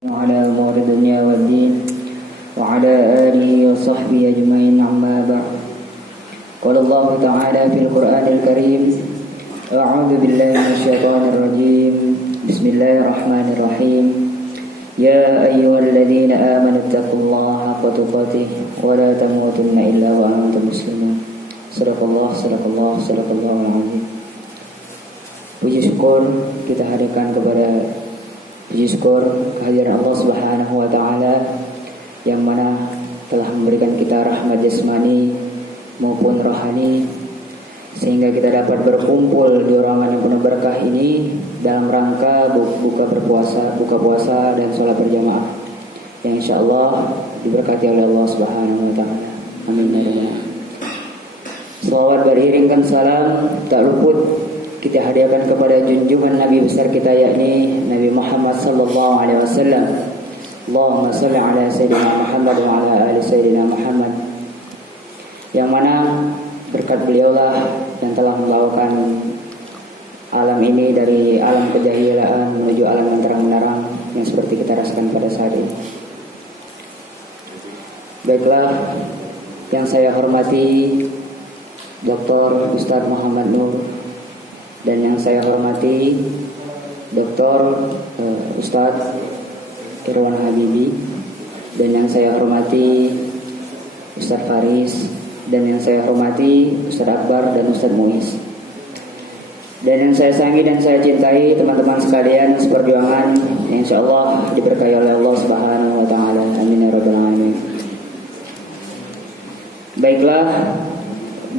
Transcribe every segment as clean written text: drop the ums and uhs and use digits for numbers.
وعلى أمور الدنيا والدين وعلى آله وصحبه أجمعين أما بعد. قال الله تعالى في القرآن الكريم: أعوذ بالله من الشيطان الرجيم. بسم الله الرحمن الرحيم. يا أيها الذين آمنوا اتقوا الله حق تقاته ولا تموتن إلا وأنتم مسلمون. Sadaqallah al-azim. Puji syukur kita hadirkan kepada puji syukur kehadiran Allah Subhanahu wa taala yang mana telah memberikan kita rahmat jasmani maupun rohani sehingga kita dapat berkumpul di ruangan yang penuh berkah ini dalam rangka buka puasa dan sholat berjamaah yang insyaallah diberkati oleh Allah Subhanahu wa taala. Amin ya rabbal. Salawat beriringkan salam tak luput kita hadiahkan kepada junjungan Nabi besar kita yakni Nabi Muhammad sallallahu alaihi wasallam. Allahumma shalli ala sayyidina Muhammad wa ala ali sayyidina Muhammad. Yang mana berkat beliaulah yang telah membawakan alam ini dari alam kejahilan menuju alam yang terang-benderang yang seperti kita rasakan pada saat ini. Baiklah, yang saya hormati Dr. Ustaz Muhammad Nur dan yang saya hormati Dr. Ustaz Irwan Habibi dan yang saya hormati Ustaz Faris dan yang saya hormati Ustaz Akbar dan Ustaz Muiz dan yang saya sayangi dan saya cintai teman-teman sekalian seperjuangan yang insyaallah diberkahi oleh Allah Subhanahu wa taala. Amin ya rabbal alamin. Baiklah,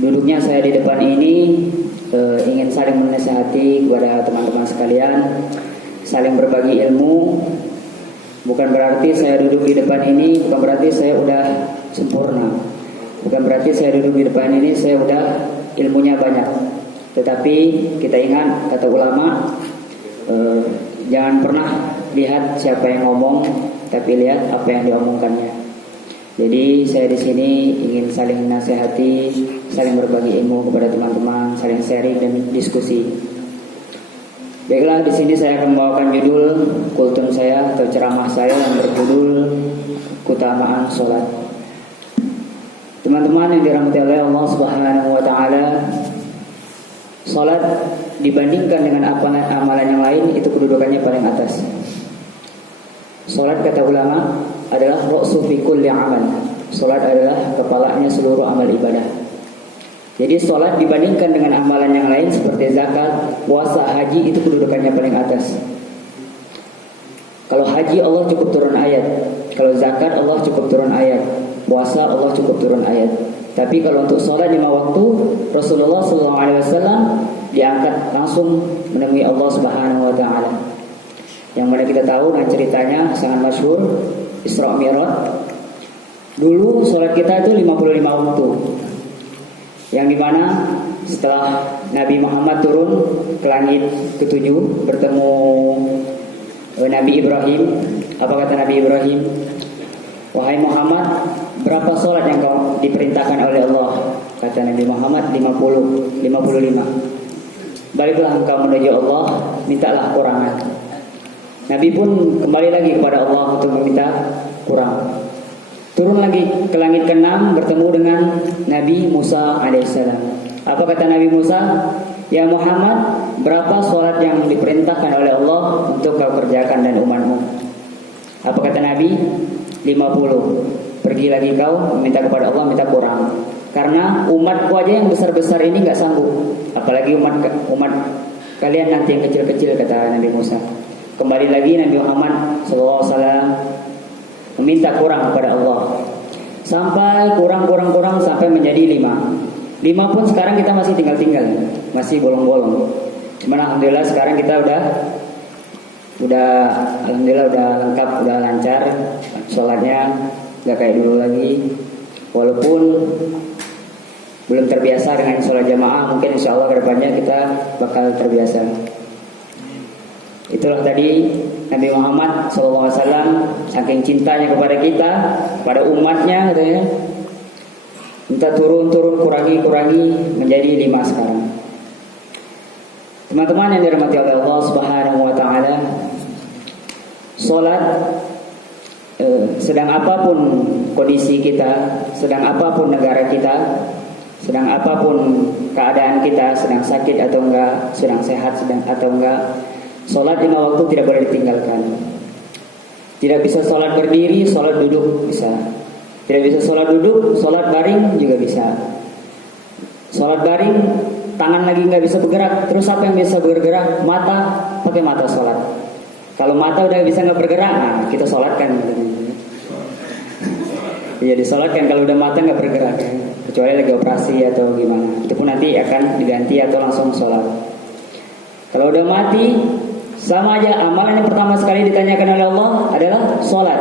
duduknya saya di depan ini ingin saling menasihati kepada teman-teman sekalian, saling berbagi ilmu. Bukan berarti saya duduk di depan ini, bukan berarti saya udah sempurna, bukan berarti saya duduk di depan ini saya udah ilmunya banyak. Tetapi kita ingat kata ulama, jangan pernah lihat siapa yang ngomong, tapi lihat apa yang diomongkannya. Jadi saya di sini ingin saling menasihati, saling berbagi ilmu kepada teman-teman, saling sharing dan diskusi. Baiklah, di sini saya akan membawakan judul kultum saya atau ceramah saya yang berjudul keutamaan sholat. Teman-teman yang dirahmati oleh Allah Subhanahu wa taala, sholat dibandingkan dengan amalan yang lain itu kedudukannya paling atas. Sholat kata ulama adalah ra'su fi kulli amal. Salat adalah kepalanya seluruh amal ibadah. Jadi salat dibandingkan dengan amalan yang lain seperti zakat, puasa, haji itu kedudukannya paling atas. Kalau haji Allah cukup turun ayat, kalau zakat Allah cukup turun ayat, puasa Allah cukup turun ayat. Tapi kalau untuk salat 5 waktu Rasulullah SAW diangkat langsung menemui Allah Subhanahu wa taala. Yang mana kita tahu dan ceritanya sangat masyhur Isra Mi'raj. Dulu sholat kita itu 55 waktu, yang dimana setelah Nabi Muhammad turun ke langit ke-7 bertemu Nabi Ibrahim. Apa kata Nabi Ibrahim? Wahai Muhammad, berapa sholat yang kau diperintahkan oleh Allah? Kata Nabi Muhammad 55. Baliklah engkau menuju Allah, mintalah kurangan. Nabi pun kembali lagi kepada Allah untuk meminta kurang. Turun lagi ke langit ke-6 bertemu dengan Nabi Musa alaihissalam. Apa kata Nabi Musa? Ya Muhammad, berapa sholat yang diperintahkan oleh Allah untuk kau kerjakan dan umatmu? Apa kata Nabi? 50. Pergi lagi kau meminta kepada Allah, minta kurang. Karena umatku aja yang besar-besar ini gak sanggup, apalagi umat kalian nanti yang kecil-kecil, kata Nabi Musa. Kembali lagi Nabi Muhammad SAW meminta kurang kepada Allah. Sampai kurang sampai menjadi 5 pun sekarang kita masih tinggal, masih bolong-bolong. Cuman alhamdulillah sekarang kita udah alhamdulillah udah lengkap, udah lancar sholatnya, gak kayak dulu lagi. Walaupun belum terbiasa dengan sholat jamaah, mungkin insyaallah kedepannya kita bakal terbiasa. Itulah tadi Nabi Muhammad SAW saking cintanya kepada kita, pada umatnya katanya, minta turun kurangi menjadi 5 sekarang. Teman-teman yang dirahmati oleh Allah Subhanahu wa taala, Salat sedang apapun kondisi kita, sedang apapun negara kita, sedang apapun keadaan kita, sedang sakit atau enggak, sedang sehat sedang atau enggak, sholat 5 waktu tidak boleh ditinggalkan. Tidak bisa sholat berdiri, sholat duduk bisa. Tidak bisa sholat duduk, sholat baring juga bisa. Sholat baring, tangan lagi nggak bisa bergerak. Terus apa yang bisa bergerak? Mata, pakai mata sholat. Kalau mata udah bisa nggak bergerak, nah kita sholatkan. Iya disolatkan kalau udah mata nggak bergerak, kecuali lagi operasi atau gimana. Itu pun nanti akan diganti atau langsung sholat. Kalau udah mati, sama aja amalan yang pertama sekali ditanyakan oleh Allah adalah sholat.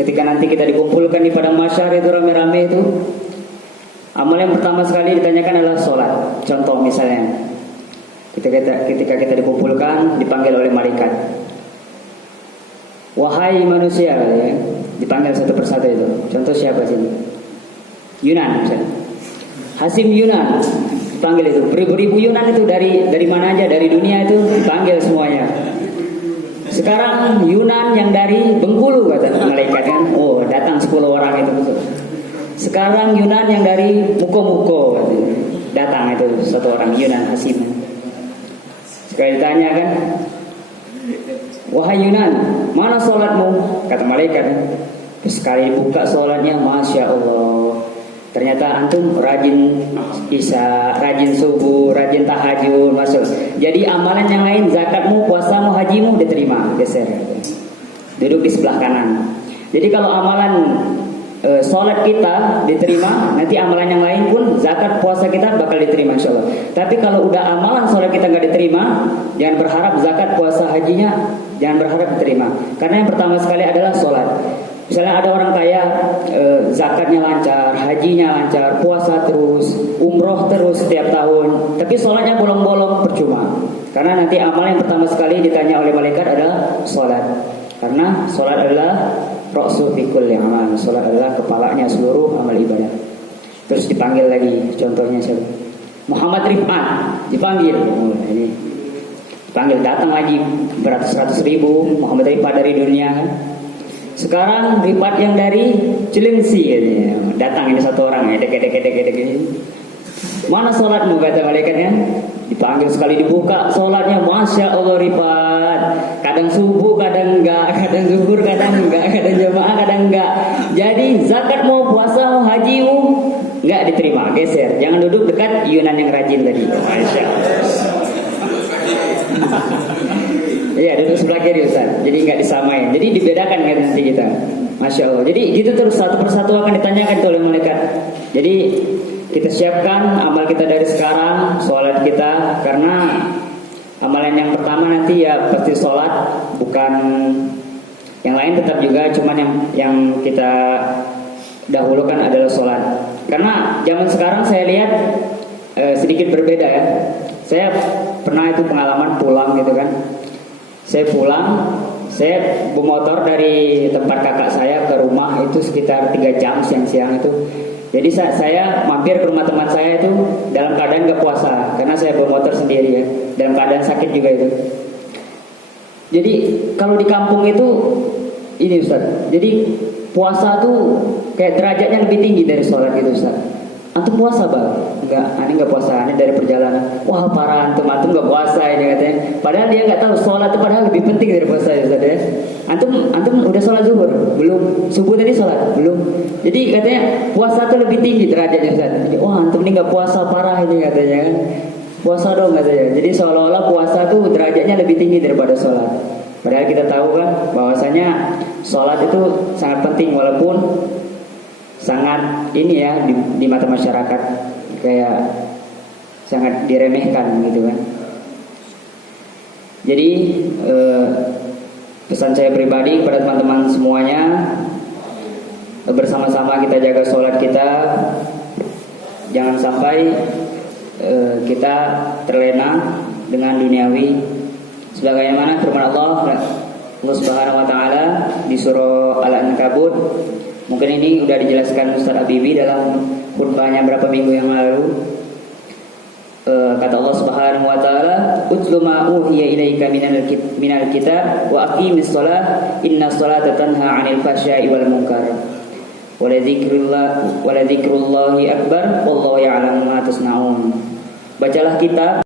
Ketika nanti kita dikumpulkan di padang mahsyar itu rame-rame itu, amalan yang pertama sekali ditanyakan adalah sholat. Contoh misalnya, ketika kita dikumpulkan dipanggil oleh malaikat, wahai manusia, ya, dipanggil satu persatu itu. Contoh siapa sih? Yunan misalnya. Hasim Yunan dipanggil itu. Beribu-ribu Yunan itu dari mana aja, dari dunia itu dipanggil semuanya. Sekarang Yunan yang dari Bengkulu kata malaikat kan, oh datang 10 orang itu. Sekarang Yunan yang dari Muko-Muko datang itu 1 orang Yunan Hasim. Sekali ditanya kan, wahai Yunan, mana sholatmu? Kata malaikat. Terus sekali buka sholatnya, Masya Allah, ternyata antum rajin isya, rajin subuh, rajin tahajud, masuk. Jadi amalan yang lain, zakatmu, puasamu, hajimu diterima. Geser, duduk di sebelah kanan. Jadi kalau amalan sholat kita diterima, nanti amalan yang lain pun zakat, puasa kita bakal diterima insya Allah. Tapi kalau udah amalan sholat kita nggak diterima, jangan berharap zakat, puasa, hajinya jangan berharap diterima. Karena yang pertama sekali adalah sholat. Misalnya ada orang kaya, zakatnya lancar, hajinya lancar, puasa terus, umroh terus setiap tahun, tapi sholatnya bolong-bolong, percuma. Karena nanti amalan yang pertama sekali ditanya oleh malaikat adalah sholat. Karena sholat adalah ra'su fi kulli amal. Sholat adalah kepalanya seluruh amal ibadah. Terus dipanggil lagi, contohnya siapa? Muhammad Rifan dipanggil. Oh, ini dipanggil, datang lagi beratus-ratus ribu Muhammad Rifan dari dunia kan. Sekarang Rifat yang dari Cilengsi datang ini 1 orang ya, dek ini. Mana sholatmu kata malaikat kan? Dipanggil sekali dibuka sholatnya, Masya Allah Rifat. Kadang subuh, kadang enggak, kadang zuhur, kadang enggak, kadang jamaah, kadang enggak. Jadi zakat mau, puasa mau, hajimu enggak diterima. Geser, jangan duduk dekat Yunan yang rajin tadi. Masya Allah. Iya, duduk sebelah kiri Ustaz. Jadi nggak disamain. Jadi dibedakan kan nanti kita. Masya Allah. Jadi gitu terus satu persatu akan ditanyakan oleh malaikat. Jadi kita siapkan amal kita dari sekarang, sholat kita, karena amalan yang pertama nanti ya pasti sholat, bukan yang lain tetap juga, cuman yang kita dahulukan adalah sholat. Karena zaman sekarang saya lihat sedikit berbeda ya. Saya pernah itu pengalaman pulang gitu kan. Saya pulang, saya bermotor dari tempat kakak saya ke rumah itu sekitar 3 jam siang-siang itu. Jadi saya mampir ke rumah teman saya itu dalam keadaan gak puasa, karena saya bermotor sendiri ya, dalam keadaan sakit juga itu. Jadi kalau di kampung itu ini Ustaz, jadi puasa tuh kayak derajatnya lebih tinggi dari sholat gitu Ustaz. Antum puasa bang? Enggak, aneh enggak puasa, aneh dari perjalanan. Wah parah antum enggak puasa ini katanya. Padahal dia enggak tahu sholat itu padahal lebih penting dari puasa ya Ustaz ya. Antum udah sholat zuhur? Belum. Subuh tadi sholat? Belum. Jadi katanya puasa itu lebih tinggi derajatnya Ustaz. Jadi wah antum ini enggak puasa, parah ini katanya kan. Puasa dong katanya. Jadi seolah-olah puasa itu derajatnya lebih tinggi daripada sholat. Padahal kita tahu kan bahwasanya sholat itu sangat penting, walaupun sangat ini ya di mata masyarakat kayak sangat diremehkan gitu kan. Jadi pesan saya pribadi kepada teman-teman semuanya, bersama-sama kita jaga sholat kita, jangan sampai kita terlena dengan duniawi. Sebagaimana firman Allah Subhanahu wa taala di surah Al-Ankabut. Mungkin ini udah dijelaskan Ustaz Habibi dalam khutbahnya berapa minggu yang lalu. Kata Allah Subhanahu wa taala, utlu ma uhiya ilaika minal kitab wa aqimis shalah inna sholata tanha 'anil fahsya'i wal munkar wa la dzikrullahi akbar wallahu ya'lamu ma tasna'un. Bacalah kitab